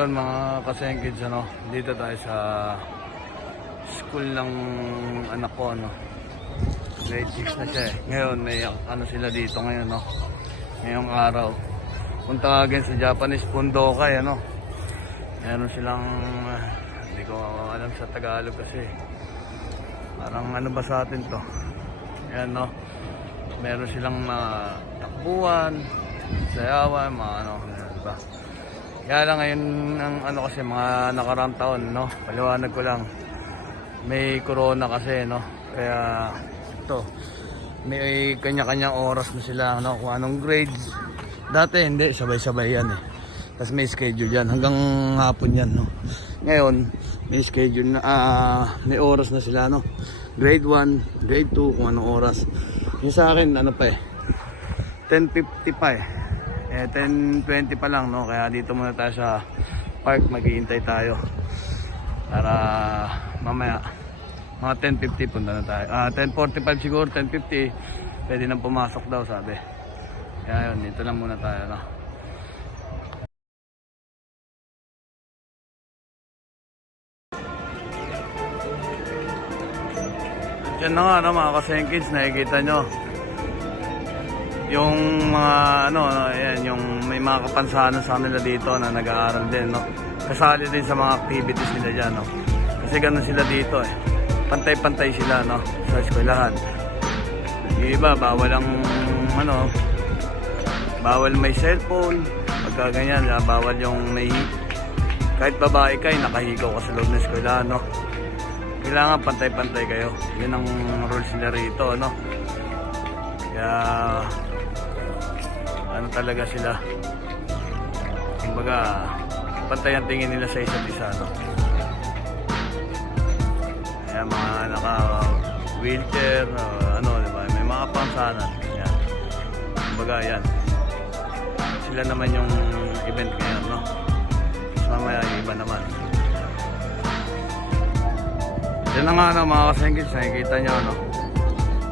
Ayun mga kasengkids, dito tayo sa school ng anak ko, grade 6 na siya eh. Ngayon may sila dito ngayon, ngayong araw. Punta agad sa Japanese Bundokai, meron silang, hindi ko alam sa Tagalog kasi. Parang ba sa atin to? Ayan, meron silang takbuhan, sayawan, diba? Kaya lang ngayon ang kasi mga nakaraang taon, paliwanag ko lang. May corona kasi, kaya ito, may kanya-kanyang oras na sila, kung anong grades. Dati hindi, sabay-sabay yan eh. Tapos may schedule yan, hanggang hapon yan, Ngayon, may schedule na, may oras na sila, Grade 1, grade 2, kung anong oras. Yung sa akin, pa eh, 10:50 pa eh. 10:20 pa lang, kaya dito muna tayo sa park, maghihintay tayo para mamaya mga 10:50 punta na tayo. 10:45 siguro, 10:50 pwede nang pumasok daw, sabi. Kaya yun, dito lang muna tayo, Yan na nga, mga kasengkids, nakikita nyo yung mga ayan, yung may mga kapansanan sa kanila dito na nag-aaral din, kasali din sa mga activities nila dyan, kasi ganun sila dito eh, pantay-pantay sila, sa eskwelahan. Yung iba bawal ang bawal may cellphone, pagka ganyan, bawal yung may, kahit babae kayo nakahigaw ka sa loob ng eskwelahan, kailangan pantay-pantay kayo, yun ang rules nila rito, kaya talaga sila, kumbaga pantay ang tingin nila sa isa't isa, kaya mga naka wheelchair, diba? May mga pangsanan, yan, kumbaga yan, sila naman yung event ngayon, tapos mamaya yung iba naman. Yan na nga, mga kasengkids, nakikita nyo,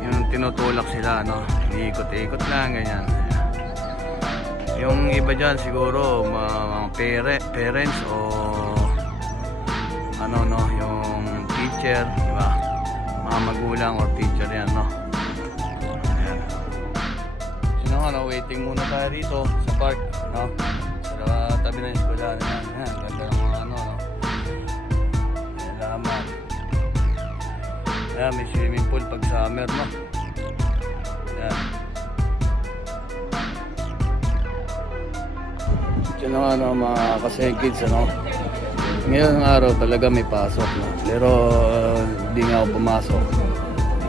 yung tinutulak sila, iikot-ikot lang, ganyan. Yung iba dyan siguro mga parents o yung teacher, diba? Mga magulang or teacher yan, ayan. So nga, waiting muna tayo rito sa park, sa tabi ng eskwela. Ayan, ganda ng mga ayan, laman. Ayan, may swimming pool pag summer, ayan. Yun na nga, mga kasengkids, ngayong araw talaga may pasok, pero hindi nga ako pumasok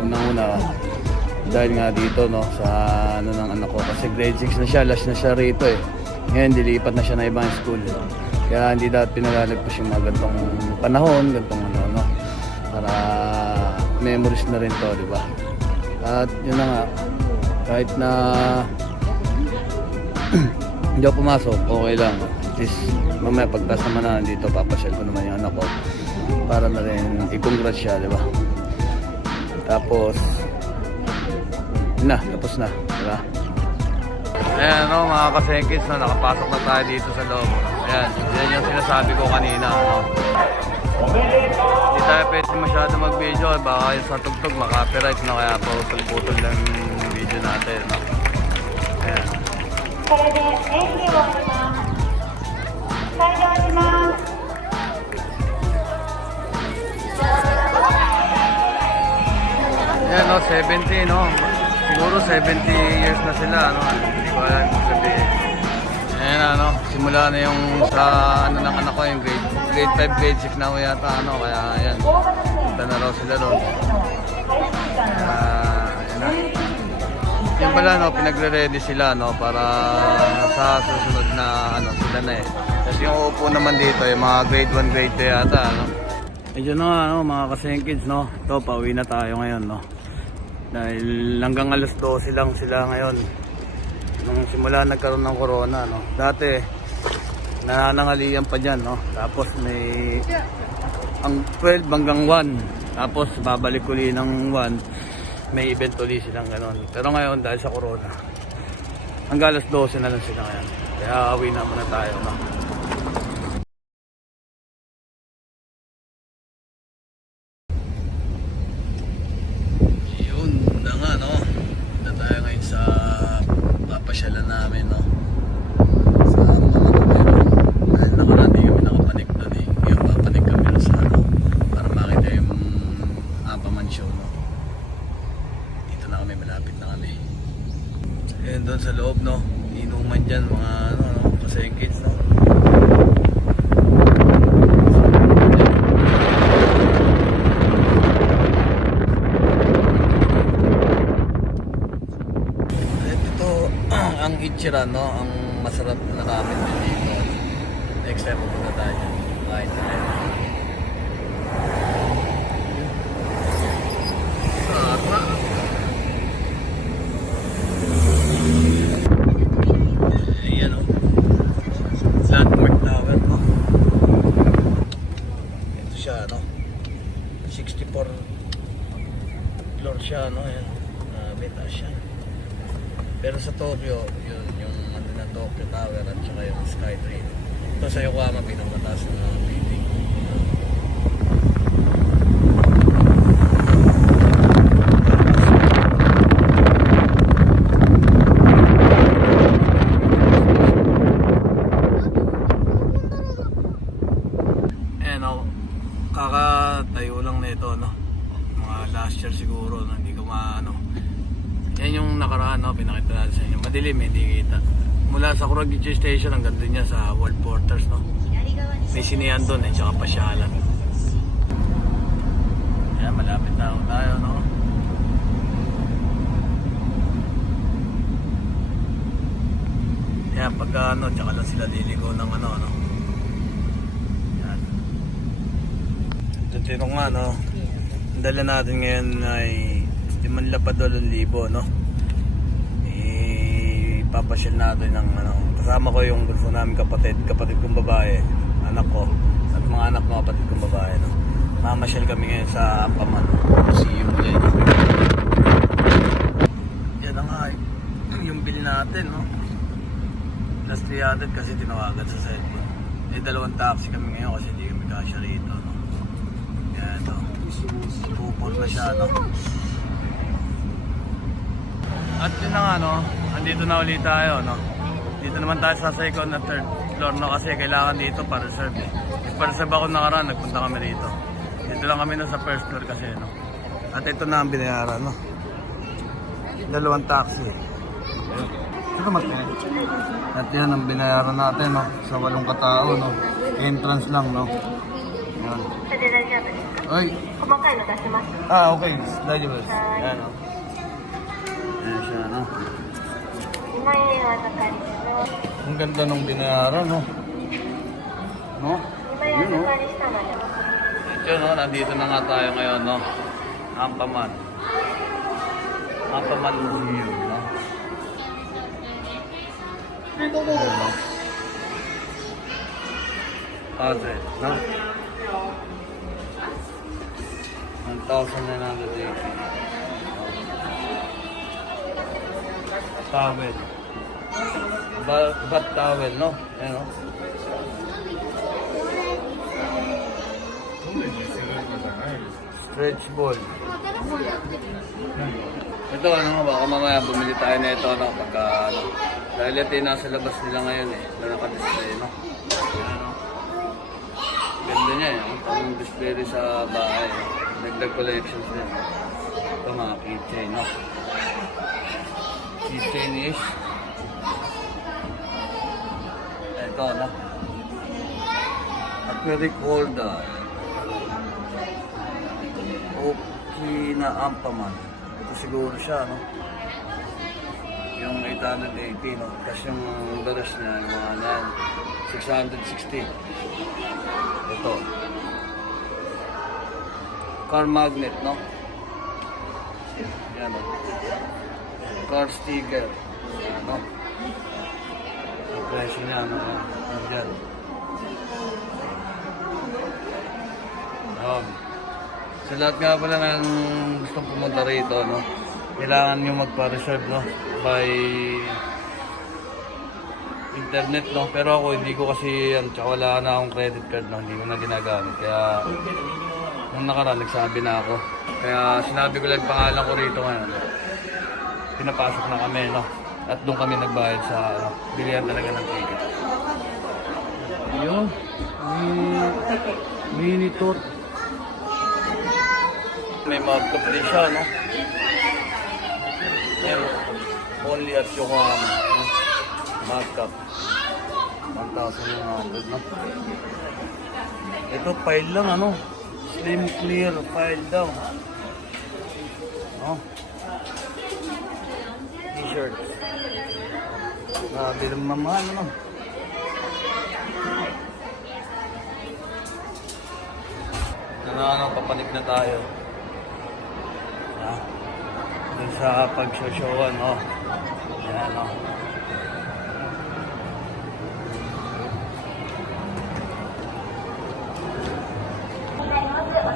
unang-una dahil nga dito, sa ng anak ko, kasi grade 6 na siya, last na siya rito eh. Ngayon dilipat na siya na ibang school, kaya hindi dapat pinalalagpas yung mga gantong panahon, gantong para memories na rin to, diba? At yun na nga, kahit na hindi ako pumasok, okay lang. At least mamaya pagtas naman na dito, papasyal ko naman yung anak ko para na rin i-congrats siya, diba? Tapos tapos na, diba? Ayan, mga kasengkids, nakapasok na tayo dito sa loob. Ayan, yan yung sinasabi ko kanina, Hindi tayo pwede masyado mag-video, baka yung sa tugtog makapiright, kaya putol-putol lang yung video natin, Ayan. これで演技を終わります。退場します。Yan, 70, siguro 70 years na sila, hindi ko alam kung sabihin. Ayan, simula na yung sa ng anak ko, yung grade 5, grade 6 na ako yata, kaya ayan, punta na raw sila doon. Ayan na. Yung pala, pinagre-ready sila, para sa susunod na, sila na eh. Kasi yung upo naman dito, yung mga grade 1, grade 2 yata, Medyo na, mga kasengkids, Ito, pauwi na tayo ngayon, Dahil hanggang alas 12 lang sila ngayon. Nung simula nagkaroon ng corona, Dati, nananangalian pa dyan, Tapos may, ang 12 hanggang 1. Tapos, babalik uli ng 1. May event ulit silang gano'n. Pero ngayon dahil sa corona, hanggang alas 12 na lang sila ngayon. Kaya awi na muna tayo, Ayun doon sa loob, no? Inuman dyan, mga ano, no? Kasengkits, no? Ito, ang Ichiran, no? Ang masarap na ramen din dito. Next time pupunta tayo. Kain tayo. Sarap! Ayan, o. Landmark Tower, no? Ito siya, no? 64 floor siya, no? Ayan. Metaas siya. Pero sa Tokyo, yun, yung ano ng Tokyo Tower at saka yung Skytrain. Ito sa Yokohama, pinamataas na building. Ayan o, kakatayo lang na ito, no? Mga last year siguro, no? Hindi ko maano. Yan yung nakaraan, no? Pinakita natin sa inyo. Madilim, hindi kita. Mula sa Kuragichi Station hanggang doon niya sa World Porters, no? May sinihan doon, tsaka pasyalan. Ayan, malapit na ako tayo, no? Ayan, pagka ano, tsaka lang sila liligo ng ano, no? Ayan. Ito nga, no? Ang dala natin ngayon ay 5,800, no? Ipapasyal natin ng ano. Kasama ko yung gusto namin kapatid kong babae, anak ko, at mga anak ng kapatid kong babae, no? Mamasyal kami ngayon sa Ampaman, si Yulen. Yan na nga, yung bill natin, no? Plus 300 kasi tinawagan sa cellphone. Dalawang taxi kami ngayon kasi hindi kami kasya rito, no? Yan, no? Pupor na siya, no? At yun na nga, no? Andito na ulit tayo, no? Dito naman tayo sa second at third floor, no? Kasi kailangan dito para reserve, eh. Pa-reserve ako nakaraan, nagpunta kami rito. Dito lang kami na sa first floor kasi, no? At ito na ang binayaran, no? Dalawang taxi. Ito matay. At yan ang binayaran natin, no? Sa 8 katao, no? Entrance lang, no? Yan. Oy! Okay. Daijoubu desu. Yan, no? Ayan siya, no? Ang ganda nung binayaran, no? No? Yun, no? Ito, no? Nandito na nga tayo ngayon, no? Ampaman. Ampaman Museum, no? Ayan, no? Padre, no? 1,980. Towel. Bat towel, no? Ayan, no? Stretch ball. Ito, ano nga, baka mamaya bumili tayo na ito, no? Pagka, ano, dahil ito yung nasa labas nila ngayon, eh. Na naka-display, no? Ayan, no? Ganda niya, eh. Ang display rin sa bahay. Nagdag collections din. Ito mga keychain, no? Keychain is ito, no? Acrylic holder. Okinawa. Ito siguro siya, no? Yung 880, no? Kasi yung daras niya, yung mga ano, 660. Ito. Car magnet, no? Yan, no? Car sticker. Ano? Ang presyo niya, ano? Yan. Sa lahat nga pala ng gustong pumunta rito, no? Kailangan nyo magpa-reserve, no? By internet, no? Pero ako, hindi ko kasi, tsaka wala na akong credit card, no? Hindi ko na ginagamit. Kaya, nung nakaraan, nagsabi na ako. Kaya, sinabi ko lang pangalan ko rito ngayon. Pinapasok na kami, no? At doon kami nagbayad sa, bilihan talaga ng ticket. Ayun. Mini tour. May mouth cup din siya, no? Meron. Only at Yokohama. No? Markup. 1,100, no? Ito, file lang, ano? Slim clear, file daw. No? T-shirt. Grabe lang mamahal, ano? Ano, papanik na tayo. Dun sa pag-shoshowan, no? Yan, no?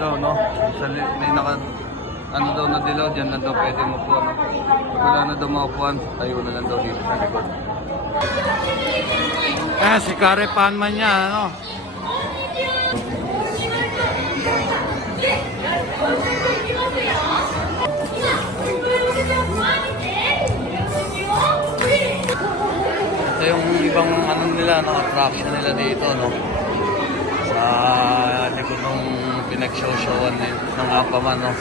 Daw, no? May naka... Ano daw na dilaw, dyan na daw pwede mapuan, no? Pag wala na daw mapuan, tayo na lang daw dito sa likod. Si Kare Panman niya, ano? Ito yung ibang ano nila, no, attraction nila dito, no? Sa likod ng pinag-show-showan ng Apaman, no?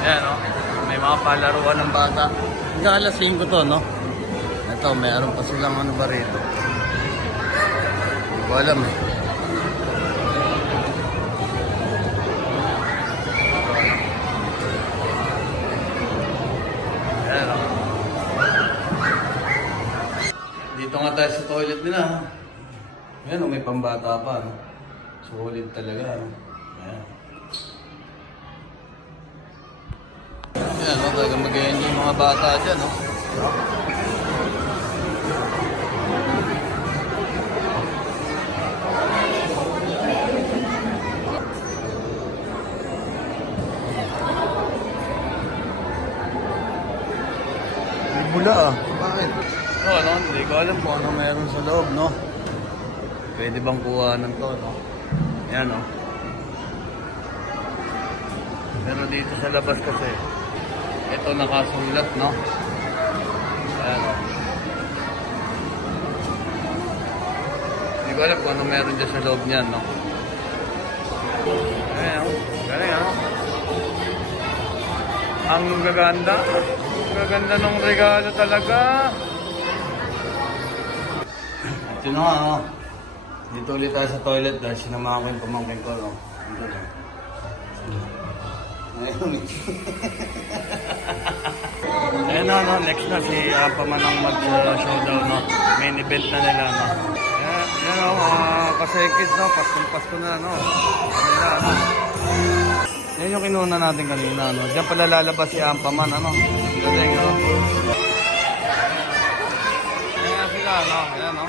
Ayan, no? May mga palaruan ng bata. Hanggang alas 5 to, no? Ito, mayroon pa silang ano ba rito. Hindi ko alam, eh. Ayan, no? Dito nga tayo sa toilet nila, ha? Ayan, no? May pambata pa, no? Solid talaga, no? Ayan. Ayan, no? Talagang mag-enjoy yung mga bata dyan, no? May bula, ah. Bakit? Ano? Hindi ko alam kung ano meron sa loob, no? Pwede bang kuhanan to, no? Ayan, no? Pero dito sa labas kasi, ito nakasulat, no? Ayan, no? Hindi ko alam kung ano meron dyan sa loob niyan, no? Ayan, no? Galing, no? Ang gaganda. Ang gaganda ng regalo talaga. Ito na nga, no? Dito ulit tayo sa toilet dahil sinamahan ko yung pamangkin ko, no? Dito na. Ayun, Ayan na, no? Next na si Apaman ang mag-showdown, no? Main event na nila, no? Ayan, no? Kasekis, no? Pasko na, no? Kanila, no? Yan yung kinuna natin kanina, no? Diyan pala lalabas si Apaman, ano? Galing, no? Ayan nga sila, no? Ayan, no?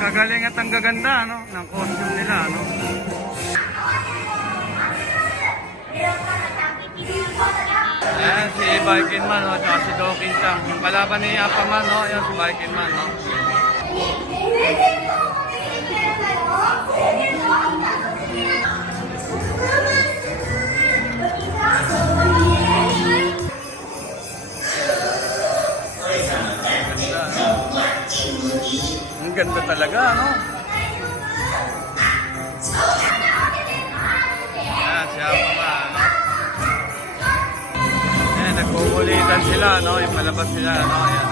Gagaling at ang gaganda, no? Ng costume nila, no? Ayan, si Viking Man, no? Tsaka si Doking Chang. Yung kalaban ni Apaman, no? Ayan, si Viking Man, no? Ang ganda talaga, no? Ayan, si Apaman, no? Ayan, nagkukulitan sila, no? Yung palabas sila, no? Ayan.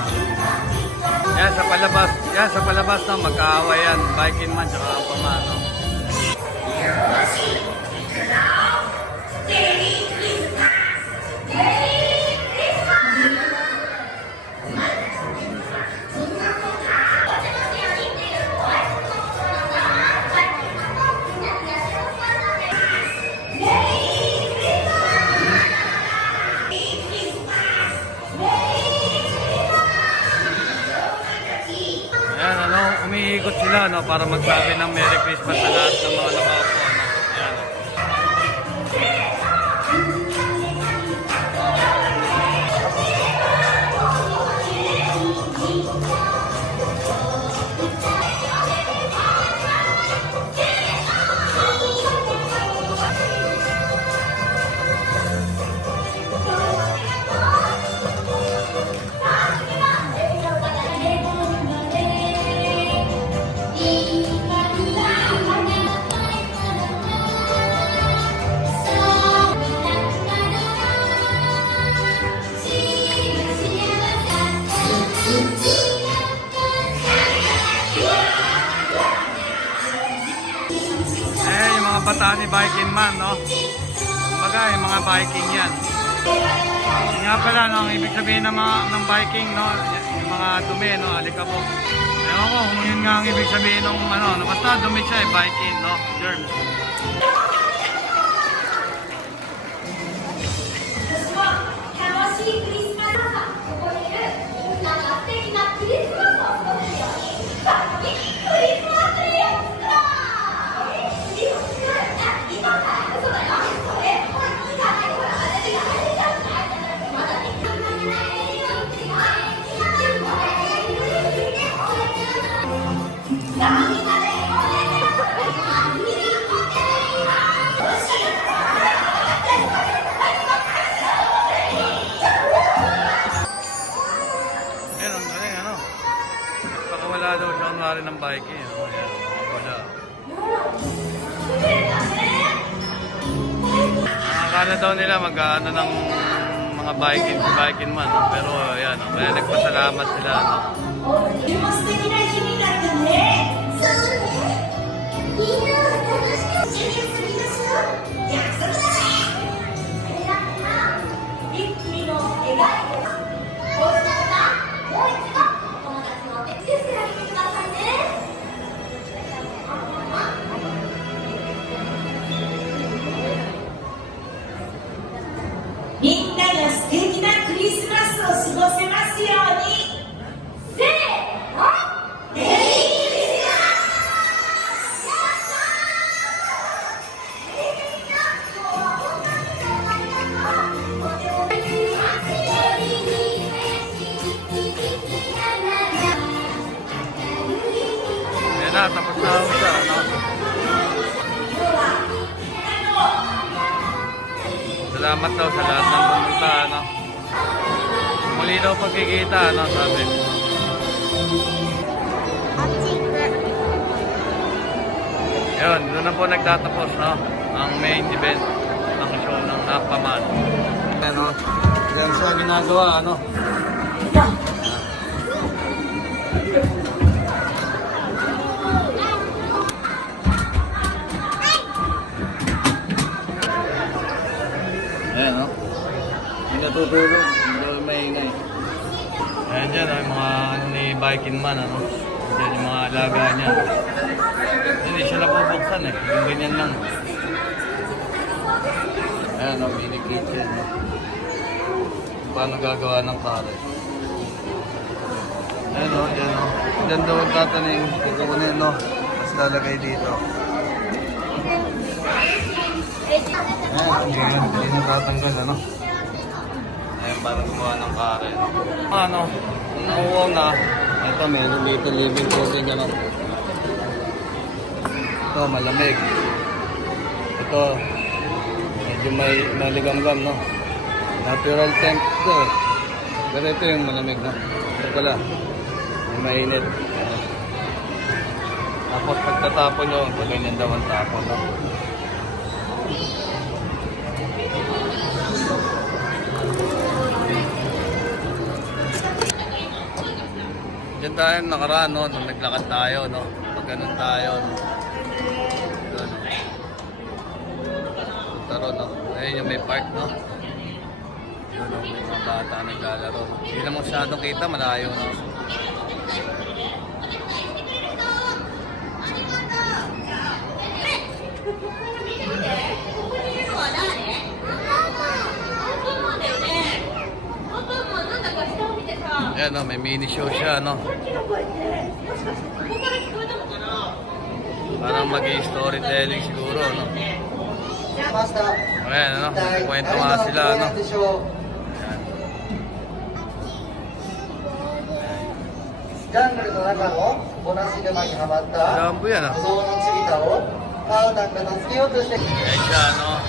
Ayan, sa palabas, no? Magkaaway yan. Viking Man, tsaka Apaman, no? Ayan, ano, umiikot sila, no, para magsabi ng Merry Christmas sa lahat ng mga nakaupo, no. Ayan. kabataan ni Viking Man, no? Kumbaga, yung mga Viking yan. Yun nga pala, no? Ang ibig sabihin ng Viking, no? Yung mga dumi, no? Alikabok. Ewan ko, kung yun nga ang ibig sabihin ng ano, basta dumi siya, Viking, no? Germs. Ayan, ang galing, ano? Pakawala daw siya ang lari ng Viking. Ano? Ayan, wala. Nakakala daw nila mag-ano ng mga Viking, si Viking Man. No? Pero ayan, no? Kaya nagpasalamat sila. No? でも素敵な日々だったね。そうね。みんな楽しく一緒に遊びましょう。約束だね。それだったら一気の描いてた。こうしたらもう一度お友達のお手伝いしてあげてくださいね。みんなが素敵なクリスマスを過ごせますように。せーの、メリークリスマAyan na, tapos na ako siya. No? Salamat daw sa lahat ng pumunta. No? Muli daw pagkikita, no? Sabi. Yun, doon na po nagtatapos, no? Ang main event ng show ng Napaman. Ano? Yan siya ginagawa, ano? Ayan, no? Hindi natutulog. Hindi maingay. Ayan dyan, yung mga ano ni Viking Man, ano? Diyan yung mga alaga niya. Hindi siya nabubuksan eh. Yung ganyan lang. Ayan, no? Mini kitchen, no? Paano gagawa ng carrot. Ayan, no? Ayan, no? Diyan daw ang tataning kukunin, no? Tapos lalagay dito. Ayan, hindi na tatanggal, ano? Ayan, para gumawa ng carrot. Ano? Nauwaw na. Ito, meron dito living coating, ano? Ito, malamig. Ito, medyo may maligamgam, no? Natural temp ito, eh. Pero ito yung malamig, no? Ito pala, yung mainit. Tapos pagtatapon nyo, ganyan daw ang tapon, no? Diyan tayo nakaraan, no? Nung naglakad tayo, no? Pag ganun tayo, no? Doon, no? Punta ron, no? Ayun yung may park, no? Doon, no? May mga bata naglalaro, no? Hindi na masyadong kita, malayo, no? Ayan, no? May mini show siya, no? Parang mag-i-storytelling siguro, no? Ayan, ano? Kwento nga sila, no? Ayan. ジャングルの中のボナシグマにはまった Lambo yan, ah. 無造のチビタをパウタンが助けようとして Ayan siya, no?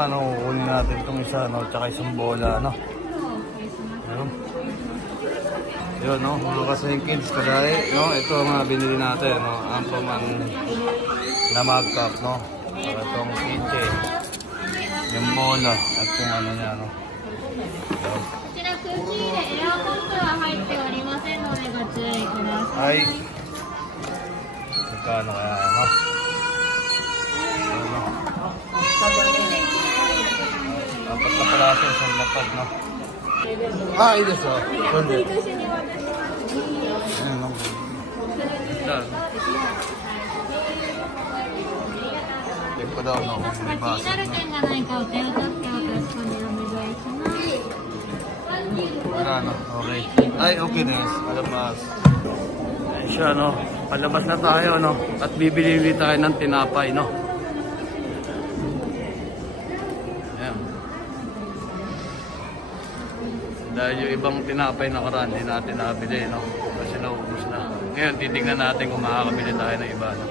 nga, no, kukunin natin itong isa, no, tsaka isang bola, no. Ayun. Yun, no, mga kasing kids, kadai, no, ito ang mga binili natin, no, ang paman na mag-cup, no. Saka itong kitchen, yung bola, at yung ano niya, no. Ayun. こちら空気入れエアコンプは入っておりませんのでご注意ください。 Ay, magkano kaya, no? Ayun, no. Apat na palaso, isang lapad, no. Ah, ito so. Pwede. Ayun, no. Yan. Check ko daw, no. 気 May に basa, なる no. 点がないかお手を取ってお確かにお願いします。 Ano, okay. Ay, okay na yes. Palabas. Ayun siya, no. Palabas na tayo, no. At bibili ulit tayo ng tinapay, no. Ayan. Dahil yung ibang tinapay nakaraan, hindi natin nabili, no. Kasi naubos na. Ngayon, titignan natin kung makakabili tayo ng iba, no.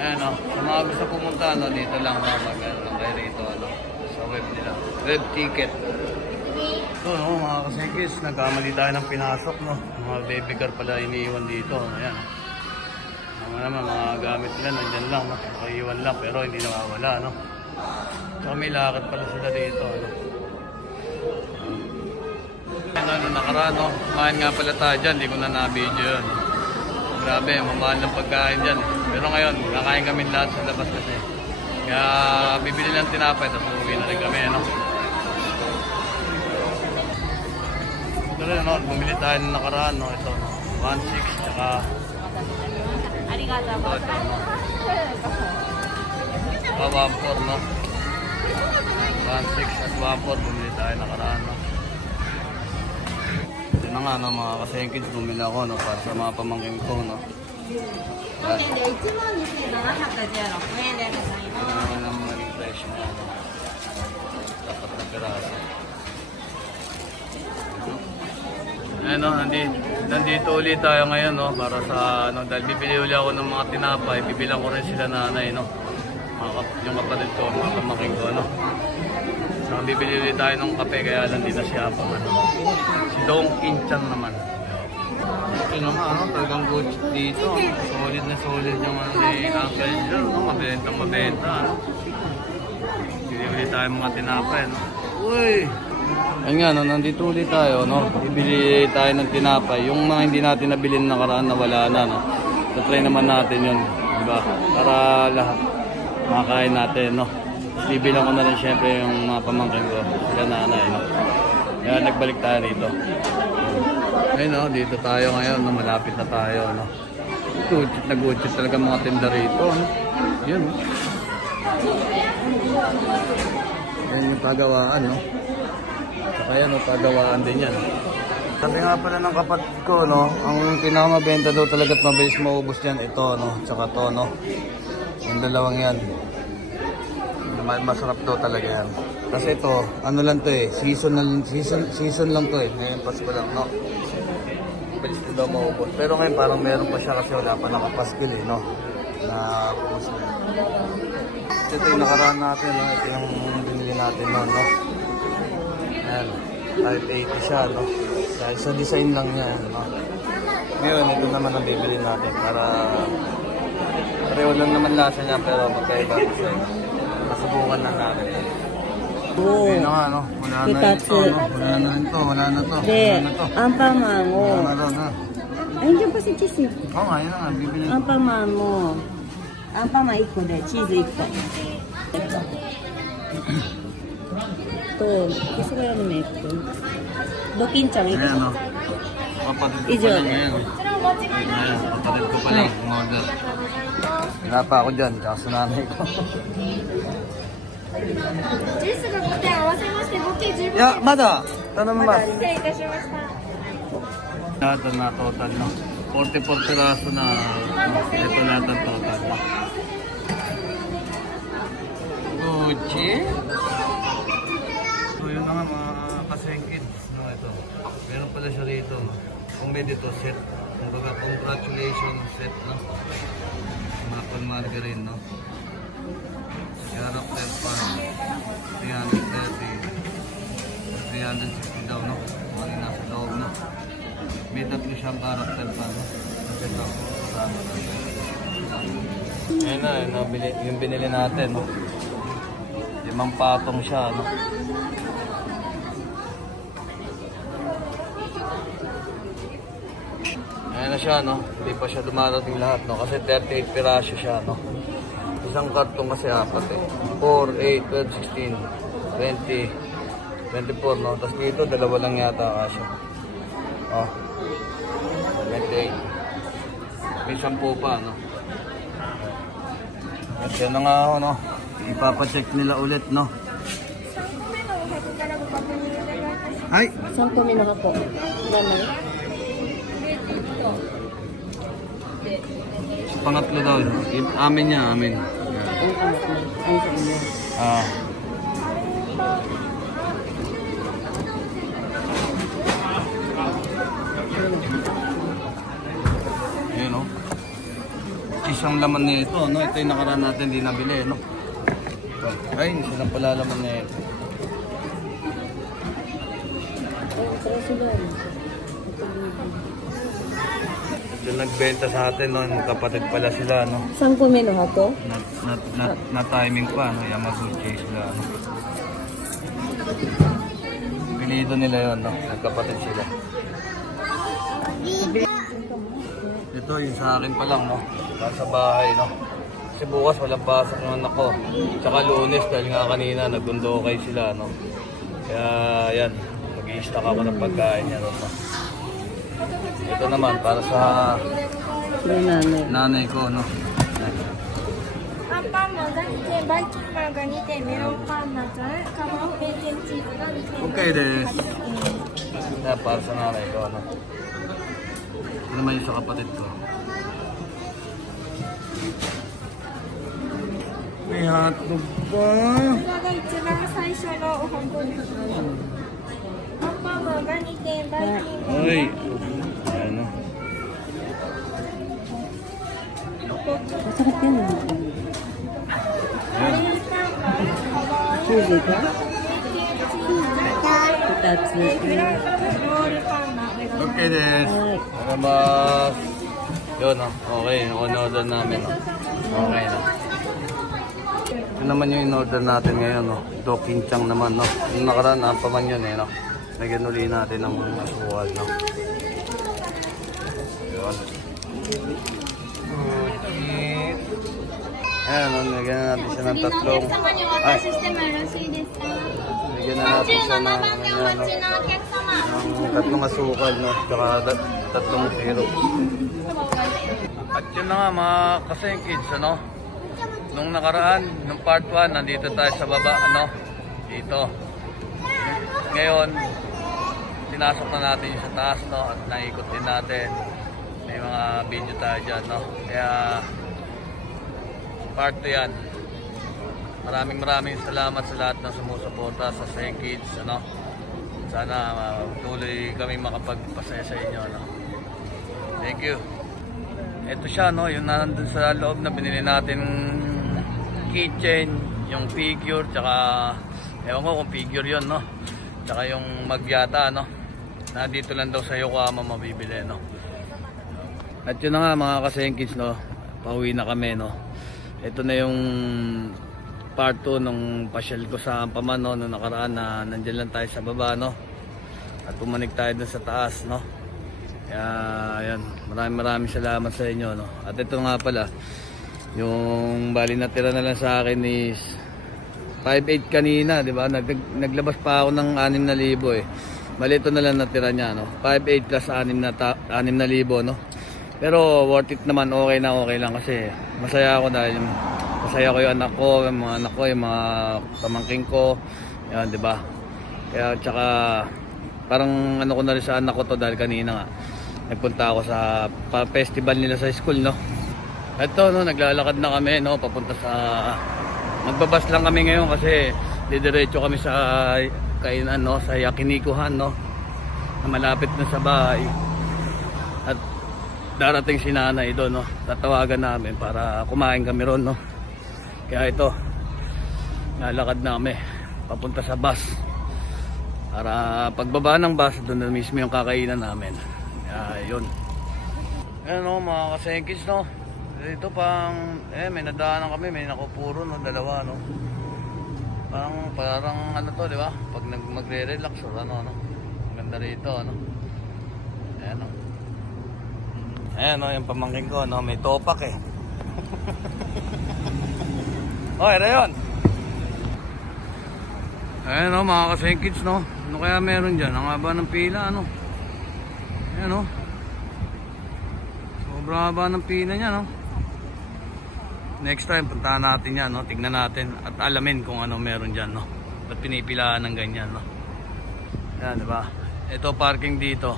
Ayan, no. Sa mga gusto pumunta, no, dito lang, no, mag-ano lang kayo rito, ano, sa web nila. Red Ticket. Ito, no, mga kasikis, nagkamali tayo ng pinasok, no. Mga baby car pala iniiwan dito, ayan. Mga naman, mga gamit nila, nandyan lang, no. Nakaiwan lang, pero hindi nawawala, no. Tsaka may lakad pala sila dito, ano. Ano, nakaraan, no. Kumain nga pala tayo dyan, hindi ko na na-video yun. Grabe, mamahal ng pagkain dyan. Pero ngayon, kakain kami lahat sa labas kasi. Kaya bibili lang tinapay, tapos uwi na rin kami, ano. Ito rin, no, bumili tayo ng nakaraan, no, ito, no, 1.6, tsaka ito, no, tsaka 1.4, no. 1.6 at 1.4, bumili tayo nakaraan, no. Ito na nga, no, mga kasengkids, bumili ako, no, para sa mga pamangkin ko, no. Yan. 1で12,716円でございます。 Ano naman ang maging presyo na, no. Dapat na piraso. Ayan, no, nandito ulit tayo ngayon, no, para sa, ano, dahil bibili ulit ako ng mga tinapay, bibilang ko rin sila nanay, no. Yung kapatid ko, mga pamangkin ko, no. So, bibili ulit tayo ng kape, kaya lang di na siya pa, ano. Si Dong Kinchan naman. Ito naman, ano, talagang good dito. Solid na solid yung ano ni Uncle Joe, no? Mabenta, ano. Bibili ulit tayo mga tinapay, no. Uy! Ayun nga, no, nandito ulit tayo, no. Bibili tayo ng tinapay. Yung mga hindi natin nabili na nakaraan na wala na, no. Tatry naman natin yun, diba? Para lahat makakain natin, no. Bibilang ko na rin syempre yung mga pamangkin ko, sila nanay, no. Kaya nagbalik tayo dito. Ayun, no, dito tayo ngayon, no, malapit na tayo, no. Gutsit na gutsit talaga mga tinda rito, no. Yun, no. Yan yung pagawaan, no. Saka yan, no, pagawaan din yan. Sabi nga pala ng kapatid ko, no, ang pinakamabenta daw talaga at mabilis maubos dyan, ito, no, tsaka to, no. Yung dalawang yan. Masarap daw talaga yan. Kasi ito, ano lang to eh, season lang to eh. Ngayon Pasko lang, no. Bilis na daw maubos. Pero ngayon parang meron pa siya kasi wala pa nakapaskil eh, no. Na ubos na yan. Ito yung nakaraan natin, no. Ito yung binili natin, no. Ayan, type 80 siya, no. Dahil sa design lang niya, no. Ngayon, ito naman ang bibili natin para pareho lang naman lasa niya pero magkaiba design. Masubukan na natin. Oo. Ayun na nga, no? Wala na ito, no? Wala na ito, wala na to. De, Wala na to. ampaman mo. Wala na to, na. Nandiyan pa si cheese. Oo nga, yun na nga, bibili. Ampaman mo. Ampaman 1個で、チーズ1個。と、キスガヤのメイク。ドキンちゃん1 Ayan, 個。 no? Kapatid ko Ijo. pa lang ngayon. Ayan, kapatid ko pa lang, umorder. Wala pa ako dyan, tsaka sa nanay ko. ジュースが5点合わせまして合計15点 Ya, mada! Tanong mas. 失礼いたしました。Lahat na total, no? 44 piraso na ito lahat ang total, no? Gucci. So yun na nga mga kasengkid, no? Ito. Meron pala siya rito, no? Kung may dito set, kumbaga congratulations set, no? Mga pan-margarine, no? Character pan 330 360 daw, no? Mga nasa loob, no? May tatlo siyang character pan, no? Kasi ito, kasama tayo. Ayun na, yung binili natin, no? 5 patong siya, no? Ayan na siya, no? Hindi pa siya dumarating lahat, no? Kasi 38 piraso siya, no? Isang kartong kasi apat, eh. 4, 8, 12, 16, 20, 24, no? Tapos dito, dalawa lang yata kasi. Oh. 28. May 10 pa, no? At yan na nga ako, no? Ipapacheck nila ulit, no? Ay! Saan po may nakapo? Naman. Pangatlo daw. Amin niya, amin. Ang anak mo. Ang sa inyo. Ah. Ayun, no? Isang laman nito, no? Ito yung nakaraan natin, di nabili, no? Ay, isa lang pala laman nito. Ang sarap sila. Ito nagbenta sa atin, no? Kapatid pala sila, no? Saan po may nakapo? Na timing pa, no? Yamaguchi sila, no? Pilido nila yun, no? Nagkapatid sila. Ito yung sa akin pa lang, no? Nasa bahay, no? Kasi bukas walang pasok ng anak ko. Tsaka Lunes dahil nga kanina nagdundo kay sila, no? Kaya yan, mag-i-stock ako ng pagkain niya, no? Ito naman para sa nanay ko, no? アンパンマンが2点、バイキンマンが2点、メロンパンナとカマンベーケンチーズが2点。 Okay des. Yan, para sa nanay ko, no? Ito naman yung sa kapatid ko. May hotdog pa. これが一番最初のお箱です。アンパンマンが2点、バイキンマン Uy. Ayan, no? Masarap yan. yan. チーズが2つ。フランスロールパンナ。 Okay des. Ay. Salamat. Yun, no? Okay. On-order namin, no? Okay, no? Ito naman yung in-order natin ngayon, no? Ito, kinchang naman, no? Yung nakaraan, pa man yun, eh, no? Lagyan uli natin ng asukal, no? Yun. Good. Ayan, no? Lagyan na natin siya ng tatlong... Ay! してもよろしいですか？ Lagyan na natin siya ng... 番でお待ちのお客様。 ng tatlong asukal, no? Tsaka tatlong syrup. At yun na nga mga kasengkids, ano? Nung nakaraan, nung part 1, nandito tayo sa baba, ano? Dito. Ngayon, pinasok na natin yung sa taas, no? At naikot din natin. May mga video tayo dyan, no? Kaya, part 2 yan. Maraming salamat sa lahat ng sumusuporta sa Sengkids, ano? Sana tuloy kami makapagpasaya sa inyo, ano? Thank you. Ito siya, no? Yung nandun sa loob na binili natin keychain, yung figure, tsaka ewan ko kung figure yun, no? Tsaka yung magyata, no? Nandito lang daw sa Yokohama mabibili, no? At yun na nga mga kasengkids, no? Pauwi na kami, no? Ito na yung part 2 nung pasyal ko sa Ampaman, no? Nung nakaraan na nandyan lang tayo sa baba, no? At pumanik tayo dun sa taas, no? Kaya yan, maraming salamat sa inyo, no? At ito nga pala, yung bali natira na lang sa akin is 5.8 kanina, di ba? Naglabas pa ako ng 6,000 eh. Bali ito na lang natira niya, no? 5.8 plus 6,000, no? Pero worth it naman, okay lang kasi masaya ako dahil masaya ko yung anak ko, yung mga pamangking ko, yan, di ba? Kaya tsaka parang ano ko na rin sa anak ko to dahil kanina nga nagpunta ako sa festival nila sa school, no. Ito, no, naglalakad na kami, no, papunta sa, magbabas lang kami ngayon kasi didiretso kami sa kainan, no, sa Yakinikuhan, no, na malapit na sa bahay. At darating si nanay doon, no, tatawagan namin para kumain kami ron, no. Kaya ito, lalakad na kami papunta sa bus para pagbaba ng bus doon na mismo yung kakainan namin. Yun. Ayan, no, mga kasengkis, no, dito pang may nadaanan kami, may nakupuro, no, dalawa, no, parang ano to, di ba, pag magre-relax or ano, maganda rito, no. Ayan, no, ayan, no, yung pamangkin ko, no, may topak eh. Oy, Rayon. Ayan, no, mga kasengkits, no, ano kaya meron dyan, ang haba ng pila, ano. Ayan, no, sobrang haba ng pila niya, no. Next time puntahan natin yan, no, tignan natin at alamin kung ano meron dyan, no. Ba't pinipilaan ng ganyan, no. Ayan, diba, ito parking dito,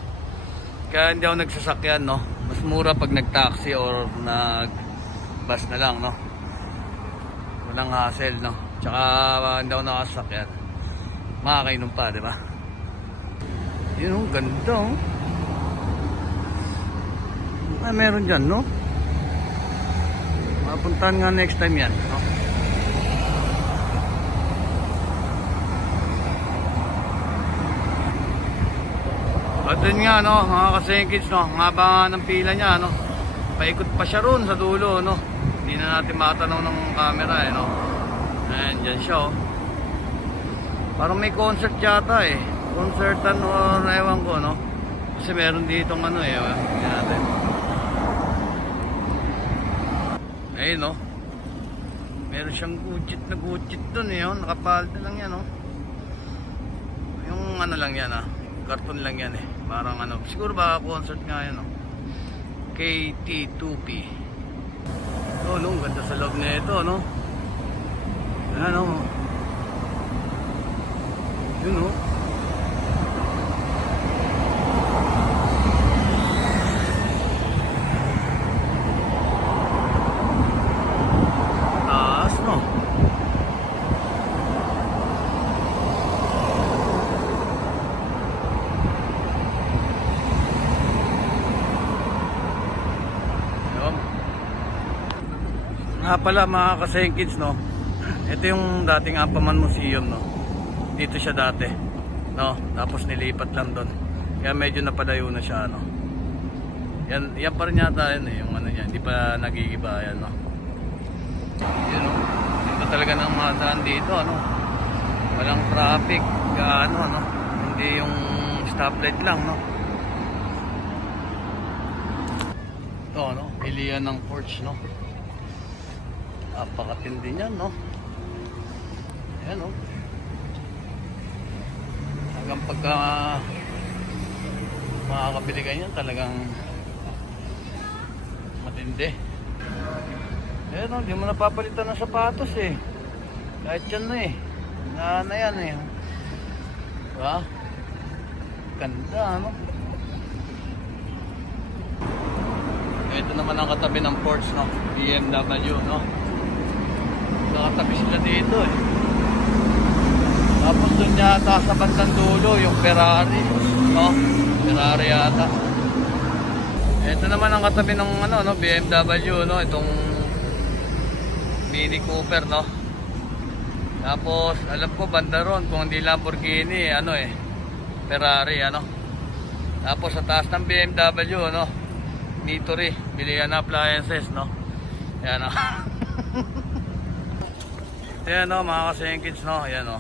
kaya hindi ako nagsasakyan, no. Mas mura pag nag-taxi or nag-bus na lang, no. Walang hassle, no. Tsaka hindi ako nakasakyan, makakainom pa, diba. Yun, oh, ganda, oh. Ay, meron dyan, no. Mapuntahan nga next time yan, no? At din nga, no, mga kasengkits, no, ang haba ng pila niya, no, paikot pa siya ron sa dulo, no. Hindi na natin matanaw ng camera, eh, no. Ayan, dyan siya, oh. Parang may concert yata, eh, concertan or ewan ko, no. Kasi meron ditong ano, eh, hindi natin. Ayun, no, meron siyang gucit dun, eh, oh. Nakapalda lang yan, oh. Yung ano lang yan, ah, karton lang yan, eh, parang ano, siguro baka concert nga yan, oh. KT2P. Oh, no, ganda sa loob na ito, no. Ayan, oh. Yun, oh. Nga pala mga kasengkids, no, ito yung dating Apaman Museum, no. Dito siya dati, no, tapos nilipat lang doon, kaya medyo napalayo na siya, no. Yan pa rin yata yun, eh, yung ano niya, hindi pa nagigiba yan, no. Yun, no, dito talaga ng mga daan dito, ano, walang traffic, gaano, no, hindi yung stoplight lang, no. Ito, no, pilihan ng porch, no. Napakatindi niyan, no. Ayan, no. Hanggang pagka makakabili ka niyan, talagang matindi. Ayan, no, di mo napapalitan ng sapatos, eh. Kahit yan na, eh. Na yan, eh. Diba? Ganda, no. Ito naman ang katabi ng Porsche, no, BMW, no. Nakatabi sila dito, eh. Tapos doon yata sa bandang dulo yung Ferrari, no, Ferrari yata. Ito naman ang katabi ng ano, no, BMW, no, itong Mini Cooper, no. Tapos alam ko banda ron, kung hindi Lamborghini, ano, eh, Ferrari, ano. Tapos sa taas ng BMW, no, Nitori, bilihan na appliances, no. Ayan, no. Ayan, no, mga kasengkids, no. Ayan, no.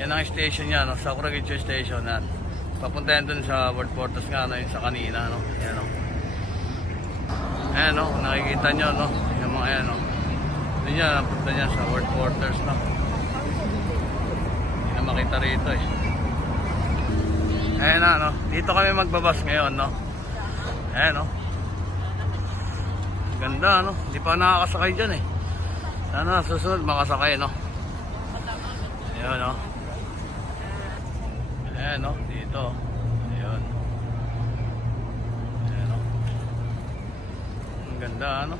Yan ang station niya, no, sa Kuragitcho Station, na papunta yan dun sa World Portals nga, no, yung sa kanina, no. Ayan, no. Ayan, no, nakikita nyo, no, yung mga, ayan, no. Doon yan, napunta niya sa World Portals, no. Hindi na makita rito, eh. Ayan na, no. Dito kami magbabas ngayon, no. Ayan, no. Ganda, no. Hindi pa nakakasakay dyan, eh. Sana susunod makasakay, no. Ayan, no. Ayan, no. Dito. Ayan. Ganda, ano?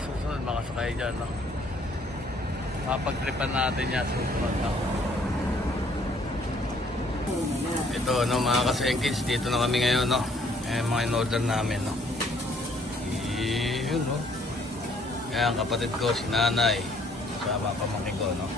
Susunod makasakay dyan, no? Mapagtripan natin yan susunod, no? Ito, no, mga kasengkids, dito na kami ngayon, no? Mga in-order namin, no? Yun, no? Ayan, kapatid ko, si nanay. Kasama pamangkin ko, no?